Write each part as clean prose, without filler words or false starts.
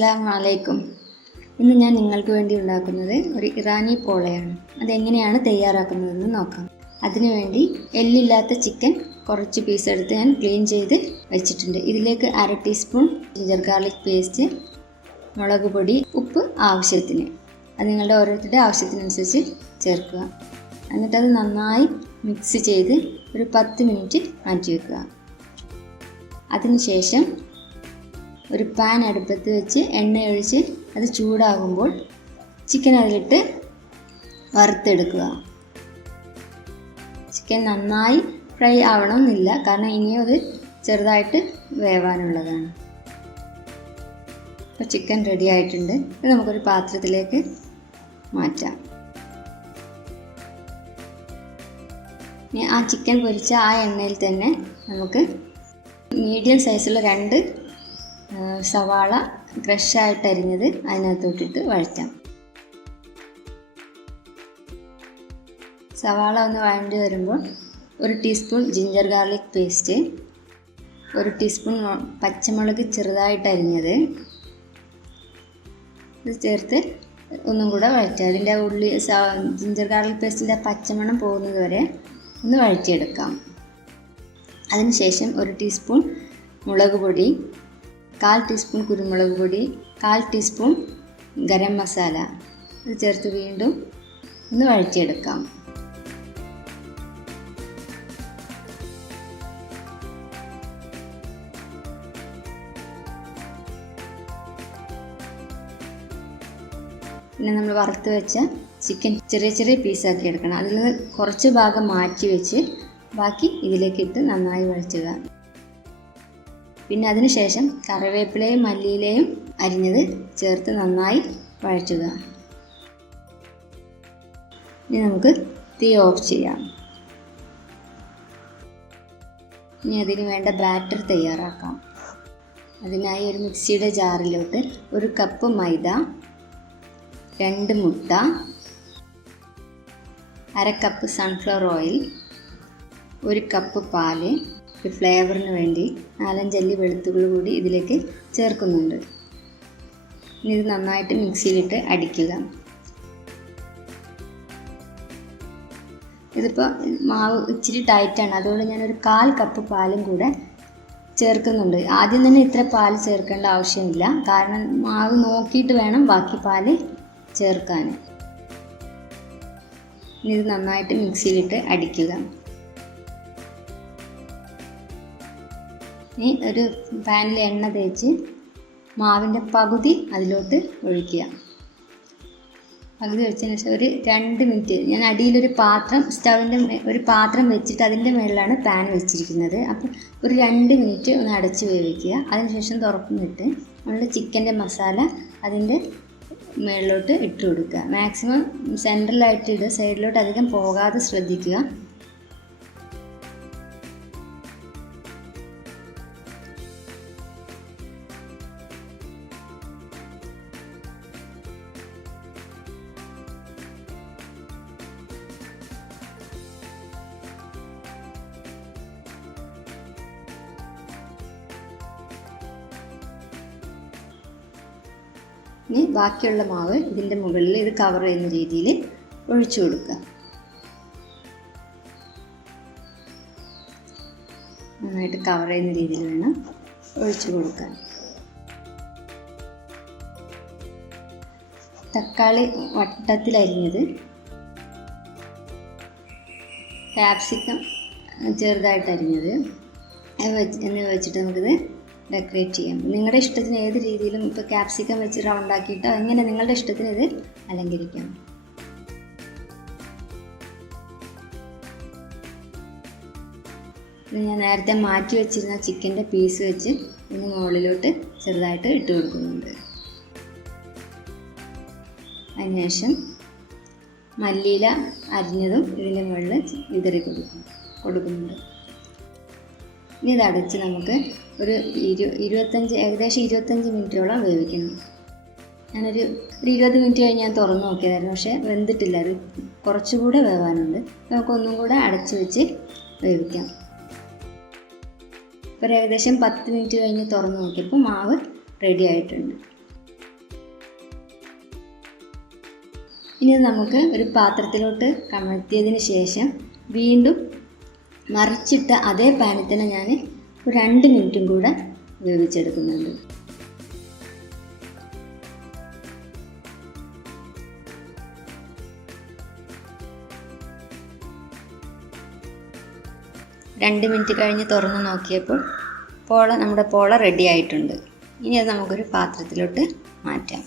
അസ്സലാമു അലൈക്കും. ഇന്ന് ഞാൻ നിങ്ങൾക്ക് വേണ്ടി ഉണ്ടാക്കുന്നത് ഒരു ഇറാനി പോളയാണ്. അതെങ്ങനെയാണ് തയ്യാറാക്കുന്നതെന്ന് നോക്കാം. അതിനുവേണ്ടി എല്ലില്ലാത്ത ചിക്കൻ കുറച്ച് പീസ് എടുത്ത് ഞാൻ ക്ലീൻ ചെയ്ത് വെച്ചിട്ടുണ്ട്. ഇതിലേക്ക് 1/2 ടീസ്പൂൺ ജിഞ്ചർ ഗാർലിക് പേസ്റ്റ്, മുളക് പൊടി, ഉപ്പ് ആവശ്യത്തിന്. അത് നിങ്ങളുടെ ഓരോരുത്തരുടെ ആവശ്യത്തിനനുസരിച്ച് ചേർക്കുക. എന്നിട്ടത് നന്നായി മിക്സ് ചെയ്ത് ഒരു 10 മിനിറ്റ് മാറ്റി വെക്കുക. അതിനുശേഷം ഒരു പാൻ അടുപ്പത്ത് വെച്ച് എണ്ണ ഒഴിച്ച് അത് ചൂടാകുമ്പോൾ ചിക്കൻ അതിലിട്ട് വറുത്തെടുക്കുക. ചിക്കൻ നന്നായി ഫ്രൈ ആവണമെന്നില്ല, കാരണം ഇനിയും അത് ചെറുതായിട്ട് വേവാനുള്ളതാണ്. അപ്പോൾ ചിക്കൻ റെഡി ആയിട്ടുണ്ട്. ഇത് നമുക്കൊരു പാത്രത്തിലേക്ക് മാറ്റാം. ഇനി ആ ചിക്കൻ പൊരിച്ച ആ എണ്ണയിൽ തന്നെ നമുക്ക് മീഡിയം സൈസുള്ള 2 സവാള ക്രഷായിട്ട് അരിഞ്ഞത് അതിനകത്തോട്ടിട്ട് വഴറ്റാം. സവാള ഒന്ന് വഴണ്ടി വരുമ്പോൾ 1 teaspoon ginger garlic paste, 1 teaspoon പച്ചമുളക് ചെറുതായിട്ട് അരിഞ്ഞത് ഇത് ചേർത്ത് ഒന്നും കൂടെ വഴറ്റുക. അതിൻ്റെ ജിഞ്ചർ ഗാർലിക് പേസ്റ്റിൻ്റെ പച്ചമണം പോകുന്നത് വരെ ഒന്ന് വഴറ്റിയെടുക്കാം. അതിനുശേഷം 1 ടീസ്പൂൺ മുളക് പൊടി, 1/4 ടീസ്പൂൺ കുരുമുളക് പൊടി, 1/4 ടീസ്പൂൺ ഗരം മസാല ഇത് ചേർത്ത് വീണ്ടും ഒന്ന് വഴറ്റിയെടുക്കാം. പിന്നെ നമ്മൾ വറുത്ത് വെച്ച ചിക്കൻ ചെറിയ ചെറിയ പീസാക്കി എടുക്കണം. അതിൽ നിന്ന് കുറച്ച് ഭാഗം മാറ്റി വെച്ച് ബാക്കി ഇതിലേക്കിട്ട് നന്നായി വഴറ്റുക. പിന്നെ അതിനുശേഷം കറിവേപ്പിലയും മല്ലിയിലയും അരിഞ്ഞത് ചേർത്ത് നന്നായി വഴറ്റുക. ഇനി നമുക്ക് തീ ഓഫ് ചെയ്യാം. ഇനി അതിന് വേണ്ട ബാറ്റർ തയ്യാറാക്കാം. അതിനായി ഒരു മിക്സിയുടെ ജാറിലോട്ട് 1 കപ്പ് മൈദ, 2 മുട്ട, 1/2 കപ്പ് സൺഫ്ലവർ ഓയിൽ, 1 കപ്പ് പാല്, ഒരു ഫ്ലേവറിന് വേണ്ടി 4-5 അല്ലി വെളുത്തുള്ളി കൂടി ഇതിലേക്ക് ചേർക്കുന്നുണ്ട്. ഇനി ഇത് നന്നായിട്ട് മിക്സിയിലിട്ട് അടിക്കുക. ഇതിപ്പോൾ മാവ് ഇച്ചിരി ടൈറ്റാണ്, അതുകൊണ്ട് ഞാനൊരു 1/4 കപ്പ് പാലും കൂടെ ചേർക്കുന്നുണ്ട്. ആദ്യം തന്നെ ഇത്ര പാൽ ചേർക്കേണ്ട ആവശ്യമില്ല, കാരണം മാവ് നോക്കിയിട്ട് വേണം ബാക്കി പാല് ചേർക്കാൻ. ഇനി ഇത് നന്നായിട്ട് മിക്സിയിലിട്ട് അടിക്കുക. ഇനി ഒരു പാനിൽ എണ്ണ തേച്ച് മാവിൻ്റെ പകുതി അതിലോട്ട് ഒഴിക്കുക. പകുതി ഒഴിച്ചതിന് ശേഷം ഒരു 2 മിനിറ്റ് ഞാൻ അടിയിലൊരു പാത്രം സ്റ്റൗവിൻ്റെ ഒരു പാത്രം വെച്ചിട്ട് അതിൻ്റെ മുകളിലാണ് പാൻ വെച്ചിരിക്കുന്നത്. അപ്പോൾ ഒരു 2 മിനിറ്റ് ഒന്ന് അടച്ച് വേവിക്കുക. അതിനുശേഷം തുറന്നിട്ട് നമ്മൾ ചിക്കൻ്റെ മസാല അതിൻ്റെ മുകളിലോട്ട് ഇട്ട് കൊടുക്കുക. മാക്സിമം സെൻട്രലായിട്ട് ഇടുക, സൈഡിലോട്ട് അധികം പോകാതെ ശ്രദ്ധിക്കുക. ഇനി ബാക്കിയുള്ള മാവ് ഇതിൻ്റെ മുകളിൽ ഇത് കവർ ചെയ്യുന്ന രീതിയിൽ ഒഴിച്ചു കൊടുക്കുക. നന്നായിട്ട് കവർ ചെയ്യുന്ന രീതിയിൽ വേണം ഒഴിച്ചു കൊടുക്കാൻ. തക്കാളി വട്ടത്തിലരിഞ്ഞത്, ക്യാപ്സിക്കം ചെറുതായിട്ട് അരിഞ്ഞത് എന്നിവ വെച്ചിട്ട് നമുക്കിത് ഡെക്കറേറ്റ് ചെയ്യാം. നിങ്ങളുടെ ഇഷ്ടത്തിന് ഏത് രീതിയിലും, ഇപ്പോൾ ക്യാപ്സിക്കം വെച്ച് റൗണ്ടാക്കിയിട്ടോ അങ്ങനെ നിങ്ങളുടെ ഇഷ്ടത്തിന് ഇത് അലങ്കരിക്കാം. ഇത് ഞാൻ നേരത്തെ മാറ്റി വെച്ചിരുന്ന ചിക്കൻ്റെ പീസ് വെച്ച് ഇതിന് മുകളിലോട്ട് ചെറുതായിട്ട് ഇട്ട് കൊടുക്കുന്നുണ്ട്. അതിനുശേഷം മല്ലിയില അരിഞ്ഞതും ഇതിൻ്റെ മുകളിൽ വിതറി കൊടുക്കുന്നുണ്ട്. ഇനി ഇത് അടച്ച് നമുക്ക് ഒരു 25 മിനിറ്റോളം വേവിക്കണം. ഞാനൊരു 20 മിനിറ്റ് കഴിഞ്ഞ് ഞാൻ തുറന്ന് നോക്കിയതായിരുന്നു, പക്ഷേ വെന്തിട്ടില്ല. അത് കുറച്ചുകൂടെ വേവാനുണ്ട്. നമുക്കൊന്നും കൂടെ അടച്ച് വെച്ച് വേവിക്കാം. ഇപ്പോൾ ഏകദേശം 10 മിനിറ്റ് കഴിഞ്ഞ് തുറന്ന് നോക്കിയപ്പോൾ മാവ് റെഡി ആയിട്ടുണ്ട്. ഇനി നമുക്ക് ഒരു പാത്രത്തിലോട്ട് കമഴ്ത്തിയതിന് ശേഷം വീണ്ടും മറിച്ചിട്ട അതേ പാനിൽ തന്നെ ഞാൻ ഒരു 2 മിനിറ്റും കൂടെ വേവിച്ചെടുക്കുന്നുണ്ട്. രണ്ട് മിനിറ്റ് കഴിഞ്ഞ് തുറന്ന് നോക്കിയപ്പോൾ നമ്മുടെ പോള റെഡി ആയിട്ടുണ്ട്. ഇനി അത് നമുക്കൊരു പാത്രത്തിലോട്ട് മാറ്റാം.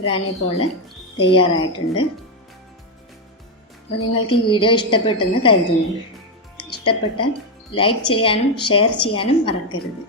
ഇറാനി പോള തയ്യാറായിട്ടുണ്ട്. അപ്പോൾ നിങ്ങൾക്ക് ഈ വീഡിയോ ഇഷ്ടപ്പെട്ടെന്ന് കരുതുന്നു. ഇഷ്ടപ്പെട്ടാൽ ലൈക്ക് ചെയ്യാനും ഷെയർ ചെയ്യാനും മറക്കരുത്.